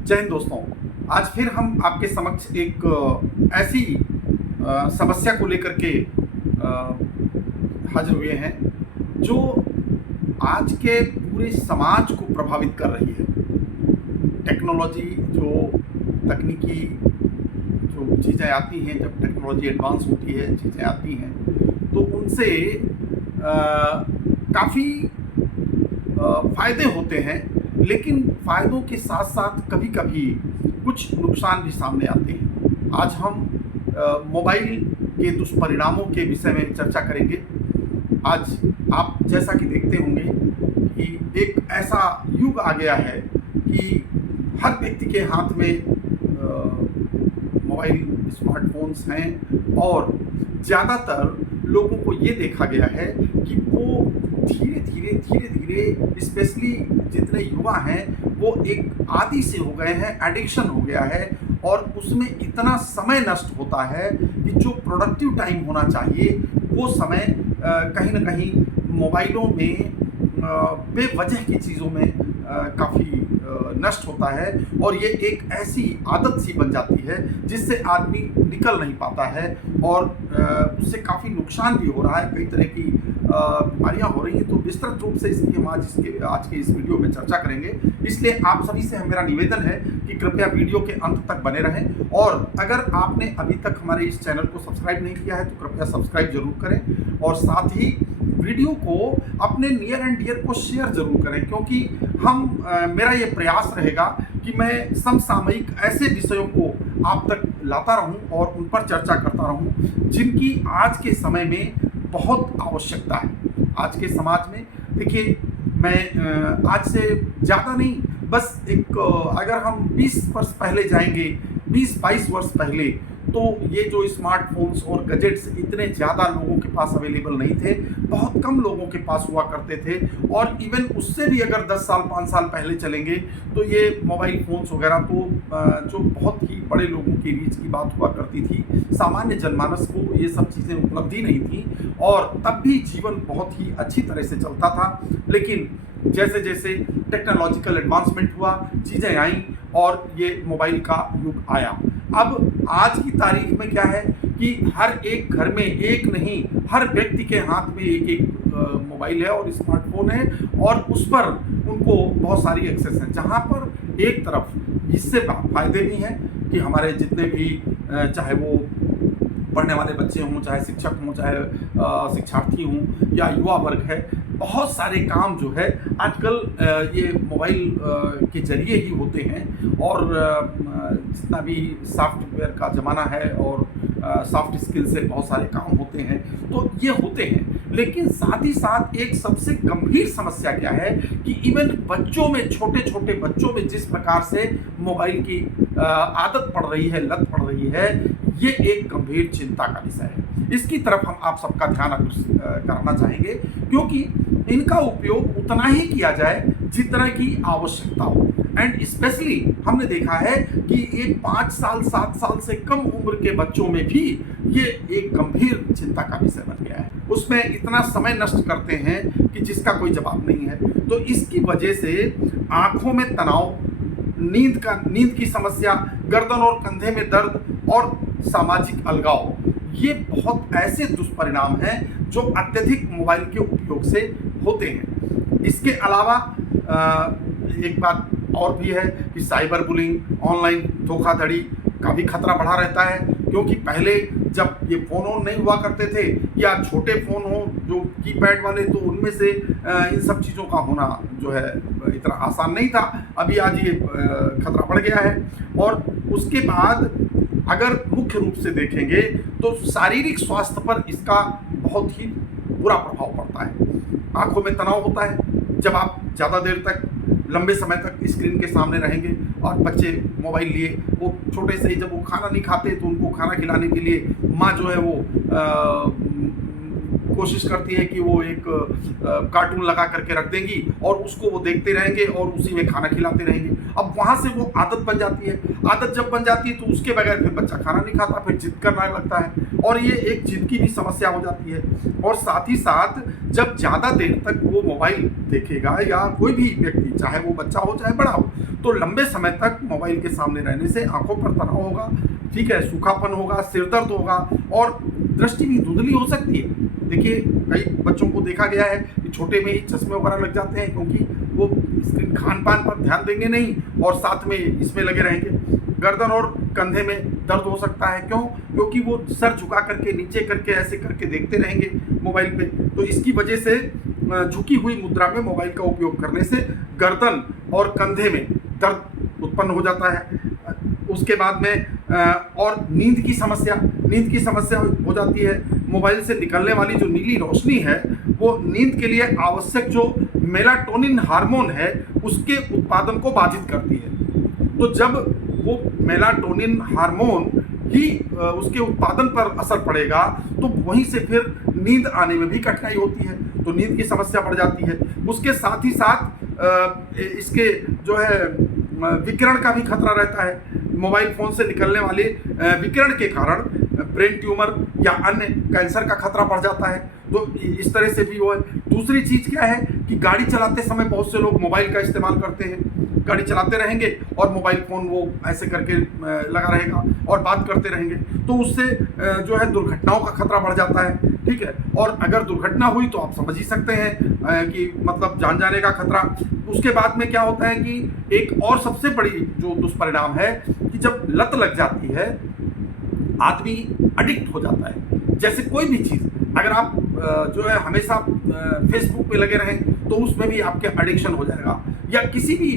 जय हिंद दोस्तों। आज फिर हम आपके समक्ष एक ऐसी समस्या को लेकर के हाजिर हुए हैं जो आज के पूरे समाज को प्रभावित कर रही है। टेक्नोलॉजी जो तकनीकी जो चीज़ें आती हैं, जब टेक्नोलॉजी एडवांस होती है, चीज़ें आती हैं, तो उनसे काफ़ी फ़ायदे होते हैं, लेकिन फ़ायदों के साथ साथ कभी-कभी कुछ नुकसान भी सामने आते हैं। आज हम मोबाइल के दुष्परिणामों के विषय में चर्चा करेंगे। आज आप जैसा कि देखते होंगे कि एक ऐसा युग आ गया है कि हर व्यक्ति के हाथ में मोबाइल स्मार्टफ़ोन्स हैं और ज़्यादातर लोगों को ये देखा गया है कि वो धीरे-धीरे स्पेशली जितने युवा हैं वो एक आदी से हो गए हैं, एडिक्शन हो गया है और उसमें इतना समय नष्ट होता है कि जो प्रोडक्टिव टाइम होना चाहिए वो समय कहीं न कहीं मोबाइलों में बेवजह की चीज़ों में काफ़ी नष्ट होता है और ये एक ऐसी आदत सी बन जाती है जिससे आदमी निकल नहीं पाता है और उससे काफ़ी नुकसान भी हो रहा है। कई तरह की बीमारियां हो रही हैं, तो विस्तृत रूप से इसकी हम आज के इस वीडियो में चर्चा करेंगे। इसलिए आप सभी से मेरा निवेदन है कि कृपया वीडियो के अंत तक बने रहें और अगर आपने अभी तक हमारे इस चैनल को सब्सक्राइब नहीं किया है तो कृपया सब्सक्राइब जरूर करें और साथ ही वीडियो को अपने नियर एंड डियर को शेयर जरूर करें, क्योंकि मेरा ये प्रयास रहेगा कि मैं समसामयिक ऐसे विषयों को आप तक लाता रहूं और उन पर चर्चा करता रहूं जिनकी आज के समय में बहुत आवश्यकता है। आज के समाज में देखिए, मैं आज से ज़्यादा नहीं, बस एक अगर हम 20 वर्ष पहले जाएंगे, 20-22 वर्ष पहले, तो ये जो स्मार्टफोन्स और गैजेट्स इतने ज़्यादा लोगों के पास अवेलेबल नहीं थे, बहुत कम लोगों के पास हुआ करते थे और इवन उससे भी अगर 10 साल 5 साल पहले चलेंगे तो ये मोबाइल फ़ोन्स वगैरह तो जो बहुत ही बड़े लोगों की रीच की बात हुआ करती थी। सामान्य जनमानस को ये सब चीज़ें उपलब्धि नहीं थी और तब भी जीवन बहुत ही अच्छी तरह से चलता था। लेकिन जैसे जैसे टेक्नोलॉजिकल एडवांसमेंट हुआ, चीज़ें आई और ये मोबाइल का युग आया। अब आज की तारीख में क्या है कि हर एक घर में एक नहीं, हर व्यक्ति के हाथ में एक मोबाइल है और स्मार्टफोन है और उस पर उनको बहुत सारी एक्सेस है, जहाँ पर एक तरफ इससे फायदे भी हैं कि हमारे जितने भी चाहे वो पढ़ने वाले बच्चे हों, चाहे शिक्षक हों, चाहे शिक्षार्थी हों या युवा वर्ग है, बहुत सारे काम जो है आजकल ये मोबाइल के ज़रिए ही होते हैं और जितना भी सॉफ्टवेयर का ज़माना है और सॉफ्ट स्किल से बहुत सारे काम होते हैं, तो ये होते हैं। लेकिन साथ ही साथ एक सबसे गंभीर समस्या क्या है कि इवन बच्चों में, छोटे छोटे बच्चों में जिस प्रकार से मोबाइल की आदत पड़ रही है, लत पड़ रही है, ये एक गंभीर चिंता का विषय है। इसकी तरफ हम आप सबका ध्यान करना चाहेंगे, क्योंकि इनका उपयोग उतना ही किया जाए जितना की आवश्यकता हो। एंड स्पेशली हमने देखा है कि एक 5 साल 7 साल से कम उम्र के बच्चों में भी ये एक गंभीर चिंता का विषय बन गया है। उसमें इतना समय नष्ट करते हैं कि जिसका कोई जवाब नहीं है। तो इसकी वजह से आंखों में तनाव, नींद की समस्या, गर्दन और कंधे में दर्द और सामाजिक अलगाव, ये बहुत ऐसे दुष्परिणाम हैं जो अत्यधिक मोबाइल के उपयोग से होते हैं। इसके अलावा एक बात और भी है कि साइबर बुलिंग, ऑनलाइन धोखाधड़ी का भी खतरा बढ़ा रहता है, क्योंकि पहले जब ये फ़ोन नहीं हुआ करते थे या छोटे फ़ोन हो जो कीपैड वाले, तो उनमें से इन सब चीज़ों का होना जो है इतना आसान नहीं था। अभी आज ये खतरा बढ़ गया है। और उसके बाद अगर मुख्य रूप से देखेंगे तो शारीरिक स्वास्थ्य पर इसका बहुत ही बुरा प्रभाव पड़ता है। आंखों में तनाव होता है जब आप ज़्यादा देर तक, लंबे समय तक स्क्रीन के सामने रहेंगे और बच्चे मोबाइल लिए, वो छोटे से ही जब वो खाना नहीं खाते तो उनको खाना खिलाने के लिए माँ जो है वो कोशिश करती हैं कि वो एक कार्टून लगा करके रख देंगी और उसको वो देखते रहेंगे और उसी में खाना खिलाते रहेंगे। अब वहाँ से वो आदत बन जाती है। आदत जब बन जाती है तो उसके बगैर फिर बच्चा खाना नहीं खाता, फिर जिद करने लगता है और ये एक जिद की भी समस्या हो जाती है। और साथ ही साथ जब ज़्यादा देर तक वो मोबाइल देखेगा या कोई भी व्यक्ति, चाहे वो बच्चा हो चाहे बड़ा हो, तो लंबे समय तक मोबाइल के सामने रहने से आंखों पर तनाव होगा, ठीक है, सूखापन होगा, सिर दर्द होगा और दृष्टि भी धुंधली हो सकती है। देखिए, कई बच्चों को देखा गया है कि छोटे में ही चश्मे वगैरह लग जाते हैं, क्योंकि वो स्क्रीन खान पान पर ध्यान देंगे नहीं और साथ में इसमें लगे रहेंगे। गर्दन और कंधे में दर्द हो सकता है, क्यों? क्योंकि वो सर झुका करके नीचे करके ऐसे करके देखते रहेंगे मोबाइल पे। तो इसकी वजह से झुकी हुई मुद्रा में मोबाइल का उपयोग करने से गर्दन और कंधे में दर्द उत्पन्न हो जाता है। उसके बाद में और नींद की समस्या हो जाती है। मोबाइल से निकलने वाली जो नीली रोशनी है वो नींद के लिए आवश्यक जो मेलाटोनिन हार्मोन है उसके उत्पादन को बाधित करती है। तो जब वो मेलाटोनिन हार्मोन ही उसके उत्पादन पर असर पड़ेगा तो वहीं से फिर नींद आने में भी कठिनाई होती है, तो नींद की समस्या बढ़ जाती है। उसके साथ ही साथ इसके जो है विकिरण का भी खतरा रहता है। मोबाइल फ़ोन से निकलने वाले विकिरण के कारण ब्रेन ट्यूमर या अन्य कैंसर का खतरा बढ़ जाता है। तो इस तरह से भी वो है। दूसरी चीज़ क्या है कि गाड़ी चलाते समय बहुत से लोग मोबाइल का इस्तेमाल करते हैं। गाड़ी चलाते रहेंगे और मोबाइल फ़ोन वो ऐसे करके लगा रहेगा और बात करते रहेंगे, तो उससे जो है दुर्घटनाओं का खतरा बढ़ जाता है, ठीक है। और अगर दुर्घटना हुई तो आप समझ ही सकते हैं कि मतलब जान जाने का खतरा। उसके बाद में क्या होता है कि एक और सबसे बड़ी जो दुष्परिणाम है कि जब लत लग जाती है, आदमी एडिक्ट हो जाता है। जैसे कोई भी चीज़, अगर आप जो है हमेशा फेसबुक पे लगे रहें तो उसमें भी आपके एडिक्शन हो जाएगा, या किसी भी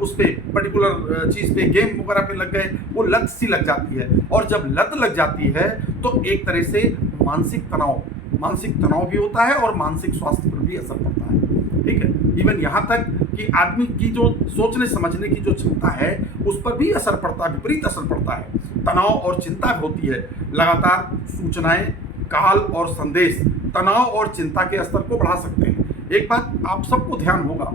उस पर पर्टिकुलर चीज़ पे, गेम वगैरह पे लग गए, वो लत सी लग जाती है। और जब लत लग जाती है तो एक तरह से मानसिक तनाव भी होता है और मानसिक स्वास्थ्य पर भी असर पड़ता है, ठीक है। इवन यहाँ तक कि आदमी की जो सोचने समझने की जो क्षमता है उस पर भी असर पड़ता है, विपरीत असर पड़ता है। तनाव और चिंता होती है। लगातार सूचनाएं, काल और संदेश तनाव और चिंता के स्तर को बढ़ा सकते हैं। एक बात आप सबको ध्यान होगा,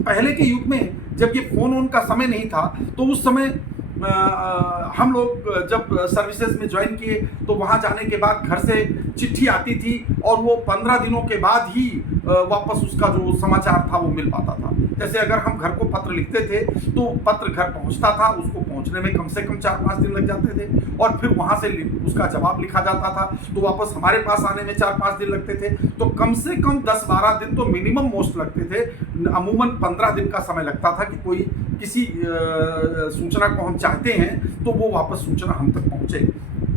पहले के युग में जब ये फ़ोन का समय नहीं था तो उस समय हम लोग जब सर्विसेज में ज्वाइन किए तो वहाँ जाने के बाद घर से चिट्ठी आती थी और वो 15 दिनों के बाद ही वापस उसका जो समाचार था वो मिल पाता था। जैसे अगर हम घर को पत्र लिखते थे तो पत्र घर पहुँचता था, उसको पहुँचने में कम से कम 4-5 दिन लग जाते थे और फिर वहाँ से उसका जवाब लिखा जाता था तो वापस हमारे पास आने में 4-5 दिन लगते थे। तो कम से कम 10-12 दिन तो मिनिमम मोस्ट लगते थे। अमूमन 15 दिन का समय लगता था कि कोई किसी सूचना को हम चाहते हैं तो वो वापस सूचना हम तक पहुँचे।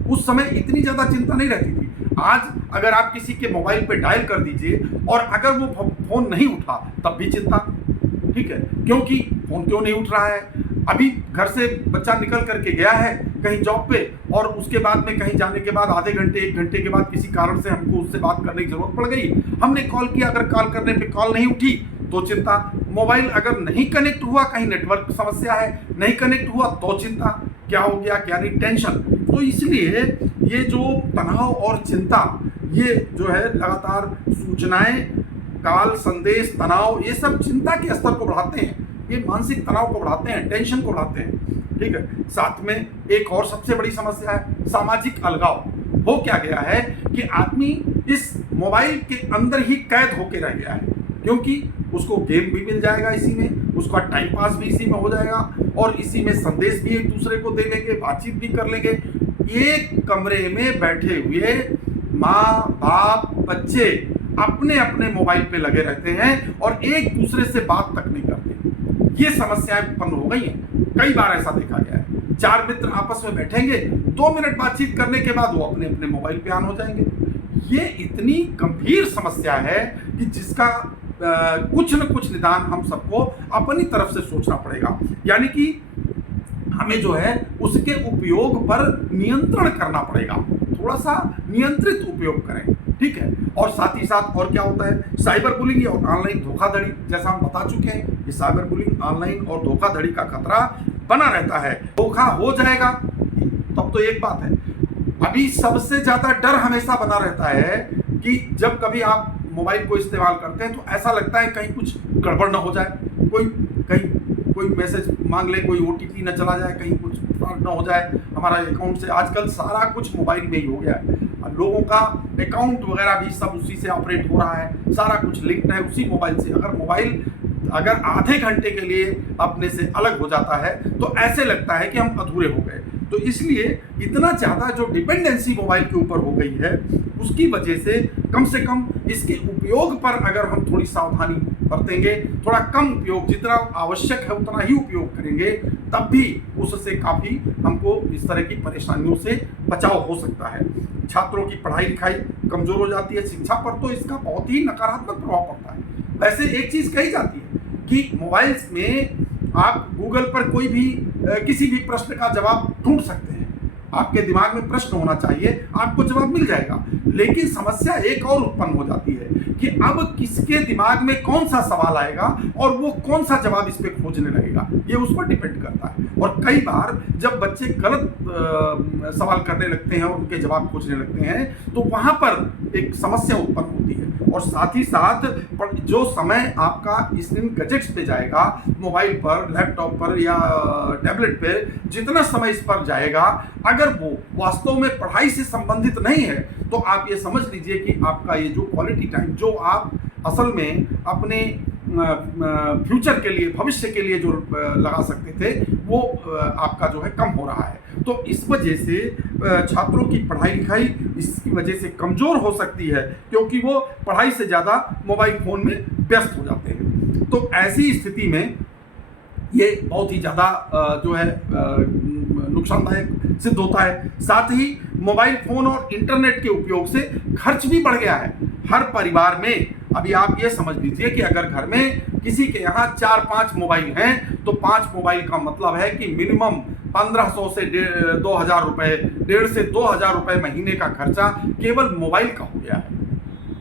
उस समय इतनी ज़्यादा चिंता नहीं रहती थी। आज अगर आप किसी के मोबाइल पे डायल कर दीजिए और अगर वो फ़ोन नहीं उठा तब भी चिंता, ठीक है, क्योंकि फ़ोन क्यों नहीं उठ रहा है। अभी घर से बच्चा निकल करके गया है कहीं जॉब पे और उसके बाद में कहीं जाने के बाद आधे घंटे 1 घंटे के बाद किसी कारण से हमको उससे बात करने की ज़रूरत पड़ गई। हमने कॉल किया, अगर कॉल करने पे कॉल नहीं उठी तो चिंता। मोबाइल अगर नहीं कनेक्ट हुआ, कहीं नेटवर्क समस्या है, नहीं कनेक्ट हुआ तो चिंता, क्या हो गया क्या नहीं, टेंशन। तो इसलिए ये जो तनाव और चिंता, ये जो है लगातार सूचनाएं, काल, संदेश, तनाव, ये सब चिंता के स्तर को बढ़ाते हैं, ये मानसिक तनाव को बढ़ाते हैं, टेंशन को बढ़ाते हैं, ठीक है। साथ में एक और सबसे बड़ी समस्या है सामाजिक अलगाव। हो क्या गया है कि आदमी इस मोबाइल के अंदर ही कैद होके रह गया है, क्योंकि उसको गेम भी मिल जाएगा इसी में, उसका टाइम पास भी इसी में हो जाएगा और इसी में संदेश भी एक दूसरे को दे लेंगे, बातचीत भी कर लेंगे। एक कमरे में बैठे हुए माँ बाप बच्चे अपने अपने मोबाइल पे लगे रहते हैं और एक दूसरे से बात तक नहीं करते। ये समस्याएं उत्पन्न हो गई हैं। कई बार ऐसा देखा गया है, 4 मित्र आपस में बैठेंगे, 2 मिनट बातचीत करने के बाद वो अपने अपने मोबाइल पे ऑन हो जाएंगे। ये इतनी गंभीर समस्या है कि जिसका कुछ न कुछ निदान हम सबको अपनी तरफ से सोचना पड़ेगा। यानी कि हमें जो है उसके उपयोग पर नियंत्रण करना पड़ेगा, थोड़ा सा नियंत्रित उपयोग करें, ठीक है। और साथ ही साथ और क्या होता है, साइबर बुलिंग और ऑनलाइन धोखाधड़ी, जैसा हम बता चुके हैं, ये साइबर बुलिंग, ऑनलाइन और धोखाधड़ी का खतरा बना रहता है। धोखा हो जाएगा तब तो एक बात है, अभी सबसे ज्यादा डर हमेशा बना रहता है कि जब कभी आप मोबाइल को इस्तेमाल करते हैं तो ऐसा लगता है कहीं कुछ गड़बड़ ना हो जाए, कहीं कोई मैसेज मांग ले, कोई ओटीपी ना चला जाए, कहीं कुछ फ्रॉड ना हो जाए हमारा अकाउंट से। आजकल सारा कुछ मोबाइल में ही हो गया है, अब लोगों का अकाउंट वगैरह भी सब उसी से ऑपरेट हो रहा है, सारा कुछ लिंक्ड है उसी मोबाइल से। अगर आधे घंटे के लिए अपने से अलग हो जाता है तो ऐसे लगता है कि हम अधूरे हो गए। तो इसलिए इतना ज़्यादा जो डिपेंडेंसी मोबाइल के ऊपर हो गई है, उसकी वजह से कम इसके उपयोग पर अगर हम थोड़ी सावधानी बरतेंगे, थोड़ा कम उपयोग, जितना आवश्यक है उतना ही उपयोग करेंगे, तब भी उससे काफ़ी हमको इस तरह की परेशानियों से बचाव हो सकता है। छात्रों की पढ़ाई लिखाई कमज़ोर हो जाती है, शिक्षा पर तो इसका बहुत ही नकारात्मक प्रभाव पड़ता है। वैसे एक चीज़ कही जाती है कि मोबाइल्स में आप गूगल पर कोई भी किसी भी प्रश्न का जवाब ढूंढ सकते हैं। आपके दिमाग में प्रश्न होना चाहिए, आपको जवाब मिल जाएगा। लेकिन समस्या एक और उत्पन्न हो जाती है कि अब किसके दिमाग में कौन सा सवाल आएगा और वो कौन सा जवाब इस पर खोजने लगेगा, ये उस पर डिपेंड करता है। और कई बार जब बच्चे गलत सवाल करने लगते हैं और उनके जवाब खोजने लगते हैं तो वहाँ पर एक समस्या उत्पन्न होती है। और साथ ही साथ जो समय आपका इन गैजेट्स पे जाएगा, मोबाइल पर, लैपटॉप पर या टैबलेट पर, जितना समय इस पर जाएगा, अगर वो वास्तव में पढ़ाई से संबंधित नहीं है तो आप ये समझ लीजिए कि आपका ये जो क्वालिटी टाइम जो आप असल में अपने फ्यूचर के लिए, भविष्य के लिए जो लगा सकते थे, वो आपका जो है कम हो रहा है। तो इस वजह से छात्रों की पढ़ाई लिखाई इसकी वजह से कमज़ोर हो सकती है, क्योंकि वो पढ़ाई से ज़्यादा मोबाइल फ़ोन में व्यस्त हो जाते हैं। तो ऐसी स्थिति में ये बहुत ही ज़्यादा जो है नुकसानदायक सिद्ध होता है। साथ ही मोबाइल फ़ोन और इंटरनेट के उपयोग से खर्च भी बढ़ गया है हर परिवार में। अभी आप ये समझ लीजिए कि अगर घर में किसी के यहाँ 4-5 मोबाइल हैं तो 5 मोबाइल का मतलब है कि मिनिमम 1500 से 2000 रुपये, 1.5 से 2000 रुपये महीने का खर्चा केवल मोबाइल का हो गया है।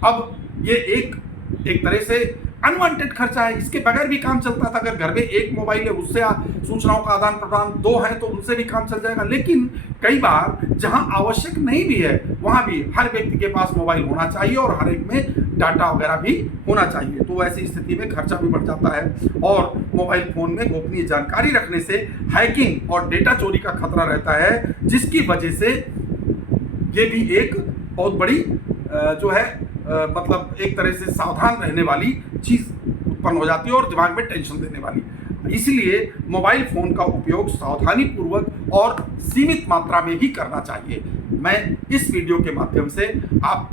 अब ये एक तरह से अनवांटेड खर्चा है, इसके बगैर भी काम चलता था। अगर घर में एक मोबाइल है उससे सूचनाओं का आदान प्रदान, 2 हैं तो उनसे भी काम चल जाएगा। लेकिन कई बार जहां आवश्यक नहीं भी है वहां भी हर व्यक्ति के पास मोबाइल होना चाहिए और हर एक में डाटा वगैरह भी होना चाहिए। तो ऐसी स्थिति में खर्चा भी बढ़ जाता है और मोबाइल फ़ोन में गोपनीय जानकारी रखने से हैकिंग और डेटा चोरी का खतरा रहता है, जिसकी वजह से ये भी एक बहुत बड़ी जो है मतलब एक तरह से सावधान रहने वाली चीज़ उत्पन्न हो जाती है और दिमाग में टेंशन देने वाली। इसलिए मोबाइल फ़ोन का उपयोग सावधानी पूर्वक और सीमित मात्रा में ही करना चाहिए। मैं इस वीडियो के माध्यम से आप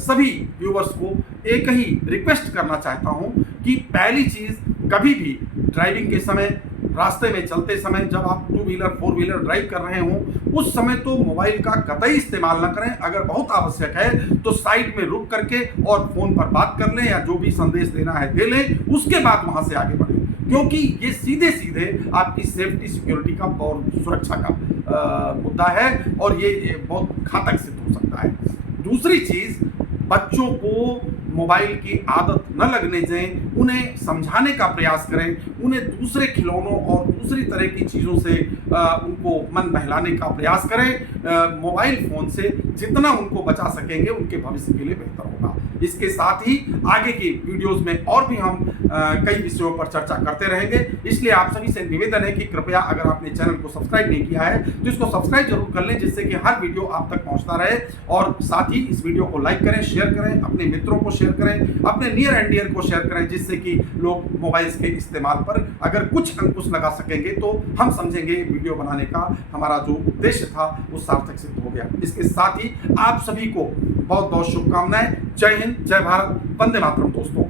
सभी व्यूवर्स को एक ही रिक्वेस्ट करना चाहता हूं कि पहली चीज़, कभी भी ड्राइविंग के समय, रास्ते में चलते समय, जब आप 2 व्हीलर 4 व्हीलर ड्राइव कर रहे हों, उस समय तो मोबाइल का कतई इस्तेमाल न करें। अगर बहुत आवश्यक है तो साइड में रुक करके और फ़ोन पर बात कर लें या जो भी संदेश देना है दे लें, उसके बाद वहाँ से आगे बढ़ें, क्योंकि ये सीधे सीधे आपकी सेफ्टी, सिक्योरिटी का और सुरक्षा का मुद्दा है और ये बहुत घातक सिद्ध हो सकता है। दूसरी चीज़, बच्चों को मोबाइल की आदत न लगने दें, उन्हें समझाने का प्रयास करें, उन्हें दूसरे खिलौनों और दूसरी तरह की चीज़ों से उनको मन बहलाने का प्रयास करें। मोबाइल फ़ोन से जितना उनको बचा सकेंगे उनके भविष्य के लिए बेहतर होगा। इसके साथ ही आगे की वीडियोज़ में और भी हम कई विषयों पर चर्चा करते रहेंगे। इसलिए आप सभी से निवेदन है कि कृपया अगर आपने चैनल को सब्सक्राइब नहीं किया है तो इसको सब्सक्राइब जरूर कर लें, जिससे कि हर वीडियो आप तक पहुंचता रहे। और साथ ही इस वीडियो को लाइक करें, शेयर करें, अपने मित्रों को शेयर करें, अपने नियर एंड डियर को शेयर करें, जिससे कि लोग मोबाइल्स के इस्तेमाल पर अगर कुछ अंकुश लगा सकेंगे तो हम समझेंगे वीडियो बनाने का हमारा जो उद्देश्य था वो सार्थक सिद्ध हो गया। इसके साथ ही आप सभी को बहुत बहुत शुभकामनाएं। जय हिंद, जय भारत, वंदे मातरम दोस्तों।